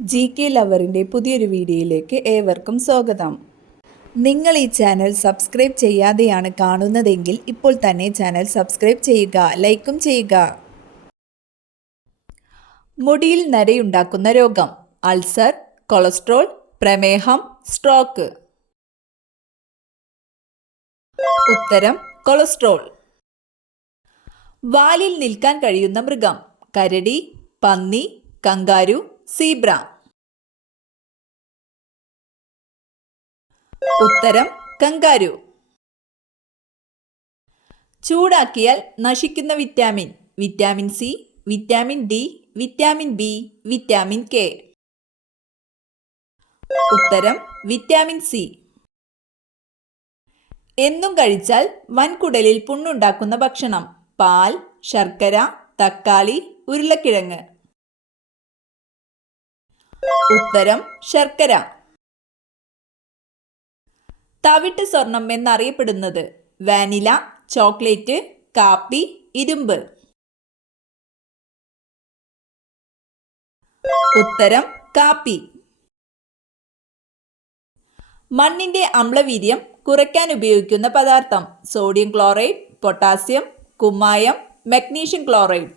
GK ലവറിൻ്റെ പുതിയൊരു വീഡിയോയിലേക്ക് ഏവർക്കും സ്വാഗതം. നിങ്ങൾ ഈ ചാനൽ സബ്സ്ക്രൈബ് ചെയ്യാതെയാണ് കാണുന്നതെങ്കിൽ ഇപ്പോൾ തന്നെ ചാനൽ സബ്സ്ക്രൈബ് ചെയ്യുക, ലൈക്കും ചെയ്യുക. മുടിയിൽ നരയുണ്ടാക്കുന്ന രോഗം: അൾസർ, കൊളസ്ട്രോൾ, പ്രമേഹം, സ്ട്രോക്ക്. ഉത്തരം കൊളസ്ട്രോൾ. വാലിൽ നിൽക്കാൻ കഴിയുന്ന മൃഗം: കരടി, പന്നി, കങ്കാരു, സീബ്ര. ഉത്തരം കങ്കാരു. ചൂടാക്കിയാൽ നശിക്കുന്ന vitamin: vitamin C, vitamin D, vitamin B, vitamin K. ഉത്തരം വിറ്റാമിൻ സി. എന്നും കഴിച്ചാൽ വൻകുടലിൽ പുണ്ണുണ്ടാക്കുന്ന ഭക്ഷണം: പാൽ, ശർക്കര, തക്കാളി, ഉരുളക്കിഴങ്ങ്. ഉത്തരം ശർക്കര. തവിട്ട് സ്വർണം എന്നറിയപ്പെടുന്നത്: വാനില, ചോക്ലേറ്റ്, കാപ്പി, ഇരുമ്പ്. ഉത്തരം കാപ്പി. മണ്ണിന്റെ അമ്ലവീര്യം കുറയ്ക്കാൻ ഉപയോഗിക്കുന്ന പദാർത്ഥം: സോഡിയം ക്ലോറൈഡ്, പൊട്ടാസ്യം, കുമ്മായം, മഗ്നീഷ്യം ക്ലോറൈഡ്.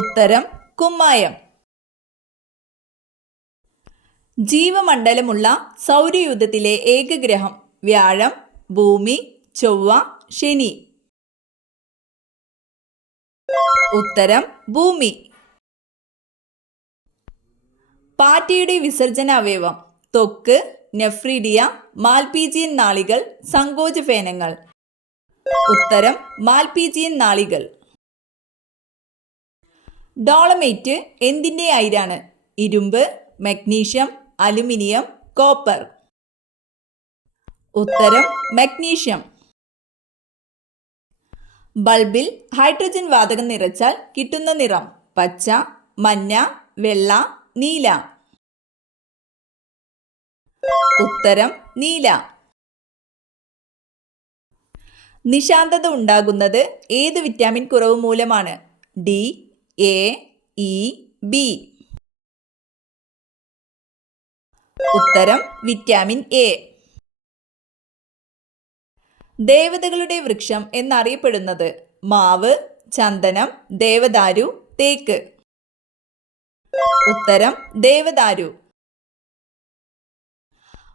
ഉത്തരം കുമ്മായം. ജീവമണ്ഡലമുള്ള സൗരയൂഥത്തിലെ ഏക ഗ്രഹം: വ്യാഴം, ഭൂമി, ചൊവ്വ, ശനി. ഉത്തരം ഭൂമി. പാറ്റയുടെ വിസർജന അവയവം: ത്വക്ക്, നെഫ്രീഡിയ, മാൽപീജിയൻ നാളികൾ, സങ്കോചഫേനങ്ങൾ. ഉത്തരം മാൽപീജിയൻ നാളികൾ. ഡോളമൈറ്റ് എന്തിൻ്റെ അയിരാണ്? ഇരുമ്പ്, മഗ്നീഷ്യം, അലുമിനിയം, കോപ്പർ. ഉത്തരം മഗ്നീഷ്യം. ബൾബിൽ ഹൈഡ്രജൻ വാതകം നിറച്ചാൽ കിട്ടുന്ന നിറം: പച്ച, മഞ്ഞ, വെള്ള, നീല. ഉത്തരം നീല. നിശാന്തത ഉണ്ടാകുന്നത് ഏത് വിറ്റാമിൻ കുറവ് മൂലമാണ്? D, A, E, B. ഉത്തരം വിറ്റാമിൻ എ. ദേവതകളുടെ വൃക്ഷം എന്നറിയപ്പെടുന്നത്: മാവ്, ചന്ദനം, ദേവദാരു, തേക്ക്. ഉത്തരം ദേവദാരു.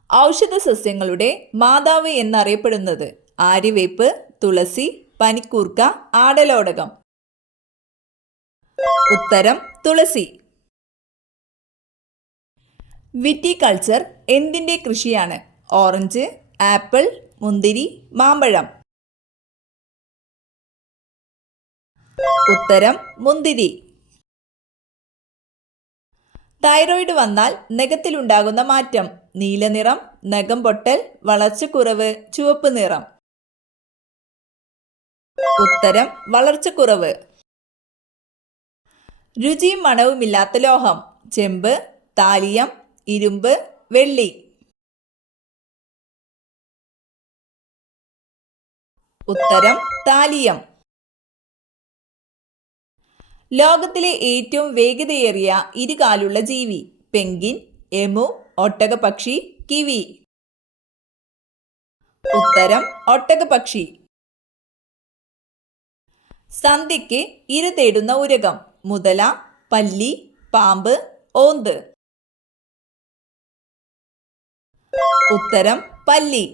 ഔഷധ സസ്യങ്ങളുടെ മാതാവ് എന്നറിയപ്പെടുന്നത്: ആര്യവേപ്പ്, തുളസി, പനിക്കൂർക്ക, ആടലോടകം. ഉത്തരം തുളസി. വിറ്റികൾച്ചർ എന്തിൻ്റെ കൃഷിയാണ്? ഓറഞ്ച്, ആപ്പിൾ, മുന്തിരി, മാമ്പഴം. ഉത്തരം മുന്തിരി. തൈറോയിഡ് വന്നാൽ നഖത്തിലുണ്ടാകുന്ന മാറ്റം: നീലനിറം, നഖം പൊട്ടൽ, വളർച്ചക്കുറവ്, ചുവപ്പ് നിറം. ഉത്തരം വളർച്ചക്കുറവ്. രുചിയും മണവുമില്ലാത്ത ലോഹം: ചെമ്പ്, താലിയം, ഇരുമ്പ്, വെള്ളി. ഉത്തരം താലിയം. ലോകത്തിലെ ഏറ്റവും വേഗതയേറിയ ഇരുകാലുള്ള ജീവി: പെൻഗ്വിൻ, എമു, ഒട്ടകപക്ഷി, കിവി. ഉത്തരം ഒട്ടകപക്ഷി. സന്ധ്യയ്ക്ക് ഇര തേടുന്ന ഉരകം: മുതല, പല്ലി, പാമ്പ്, ഓന്ത്. ഉത്തരം പല്ലി.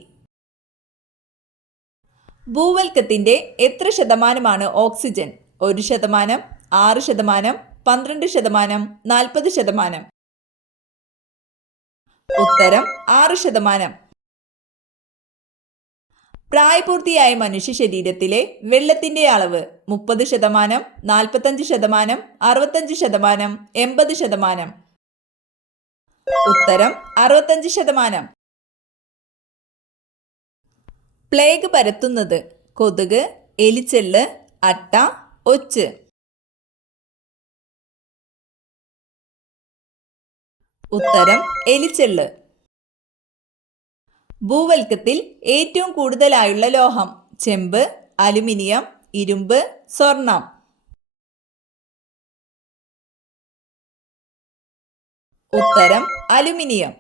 ഭൂവൽക്കത്തിന്റെ എത്ര ശതമാനമാണ് ഓക്സിജൻ? 1%, 6%, 12%, 40%. ഉത്തരം 6%. പ്രായപൂർത്തിയായ മനുഷ്യ ശരീരത്തിലെ വെള്ളത്തിന്റെ അളവ്: 30%, 45%, 65%, 80%. ഉത്തരം 65%. പ്ലേഗ് പരത്തുന്നത്: കൊതുക്, എലിച്ചെള്ള്, അട്ട, ഒച്ച്. ഉത്തരം എലിച്ചെള്ള്. ഭൂവൽക്കത്തിൽ ഏറ്റവും കൂടുതലായുള്ള ലോഹം: ചെമ്പ്, അലുമിനിയം, ഇരുമ്പ്, സ്വർണം. ഉത്തരം അലുമിനിയം.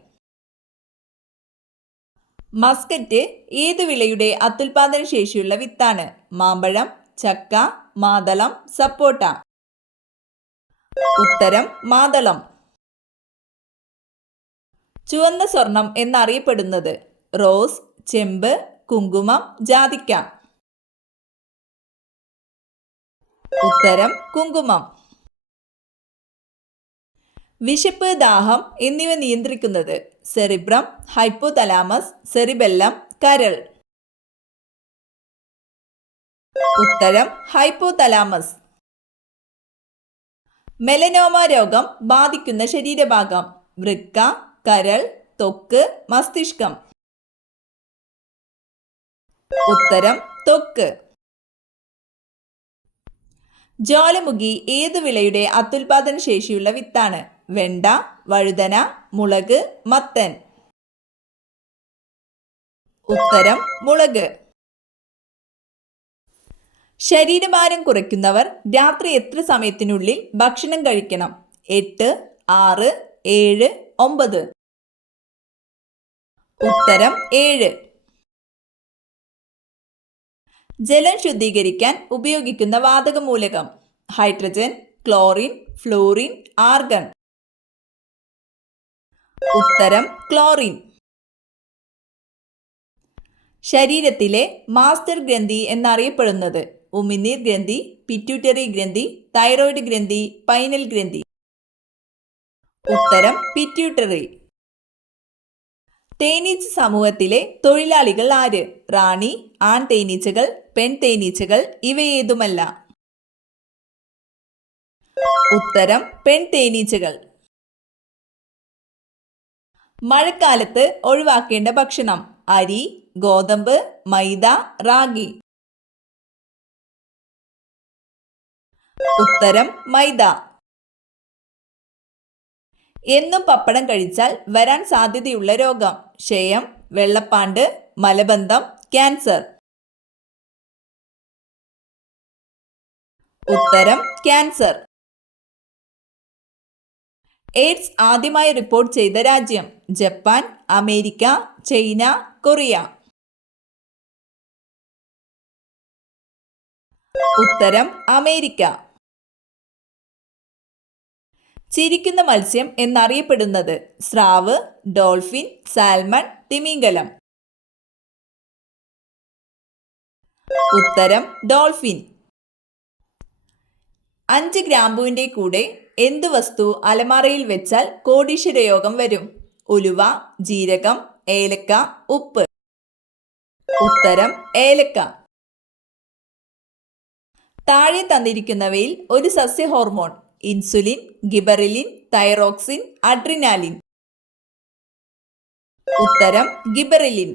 മസ്കറ്റ് ഏത് വിളയുടെ അത്യുൽപാദന ശേഷിയുള്ള വിത്താണ്? മാമ്പഴം, ചക്ക, മാതളം, സപ്പോട്ട. ഉത്തരം മാതളം. ചുവന്ന സ്വർണം എന്നറിയപ്പെടുന്നത്? റോസ്, ചെമ്പ്, കുങ്കുമം, ജാതിക്ക. ഉത്തരം കുങ്കുമം. വിശപ്പ്, ദാഹം എന്നിവ നിയന്ത്രിക്കുന്നത്? സെറിബ്രം, ഹൈപ്പോതലാമസ്, സെറിബെല്ലം, കരൾ. ഉത്തരം ഹൈപ്പോതലാമസ്. മെലനോമ രോഗം ബാധിക്കുന്ന ശരീരഭാഗം? വൃക്ക, കരൾ, ത്വക്ക്, മസ്തിഷ്കം. ഉത്തരം ത്വക്ക്. ജ്വാലമുഖി ഏത് വിളയുടെ അത്യുൽപാദന ശേഷിയുള്ള വിത്താണ്? വെണ്ട, വഴുതന, മുളക്, മത്തൻ. ഉത്തരം മുളക്. ശരീരഭാരം കുറയ്ക്കുന്നവർ രാത്രി എത്ര സമയത്തിനുള്ളിൽ ഭക്ഷണം കഴിക്കണം? 8, 6, 7, 9. ഉത്തരം 7. ജലം ശുദ്ധീകരിക്കാൻ ഉപയോഗിക്കുന്ന വാതക മൂലകം? Hydrogen, chlorine, fluorine, argon. ഉത്തരം ക്ലോറിൻ. ശരീരത്തിലെ മാസ്റ്റർ ഗ്രന്ഥി എന്നറിയപ്പെടുന്നത്? ഉമിനീർ ഗ്രന്ഥി, പിറ്റ്യൂട്ടറി ഗ്രന്ഥി, തൈറോയ്ഡ് ഗ്രന്ഥി, പൈനൽ ഗ്രന്ഥി. ഉത്തരം പിറ്റ്യൂട്ടറി. തേനീച്ച സമൂഹത്തിലെ തൊഴിലാളികൾ ആര്? റാണി, ആൺ തേനീച്ചകൾ, പെൺ തേനീച്ചകൾ, ഇവയേതുമല്ല. ഉത്തരം പെൺ തേനീച്ചകൾ. മഴക്കാലത്ത് ഒഴിവാക്കേണ്ട ഭക്ഷണം? അരി, ഗോതമ്പ്, മൈദ, റാഗി. ഉത്തരം മൈദ. എന്നും പപ്പടം കഴിച്ചാൽ വരാൻ സാധ്യതയുള്ള രോഗം? ക്ഷയം, വെള്ളപ്പാണ്ട്, മലബന്ധം, ക്യാൻസർ. ഉത്തരം ക്യാൻസർ. എയ്ഡ്സ് ആദ്യമായി റിപ്പോർട്ട് ചെയ്ത രാജ്യം? Japan, America, China, Korea. ഉത്തരം അമേരിക്ക. ചിരിക്കുന്ന മത്സ്യം എന്നറിയപ്പെടുന്നത്? സ്രാവ്, ഡോൾഫിൻ, സാൽമൺ, തിമിംഗലം. ഉത്തരം ഡോൾഫിൻ. 5 ഗ്രാമ്പുവിൻ്റെ കൂടെ എന്ത് വസ്തു അലമാരയിൽ വെച്ചാൽ കോടീശ്വര യോഗം വരും? ഉലുവ, ജീരകം, ഏലക്ക, ഉപ്പ്. ഉത്തരം ഏലക്ക. താഴെ തന്നിരിക്കുന്നവയിൽ ഒരു സസ്യ hormone? Insulin, gibberellin, thyroxine, adrenaline. ഉത്തരം ഗിബറിലിൻ.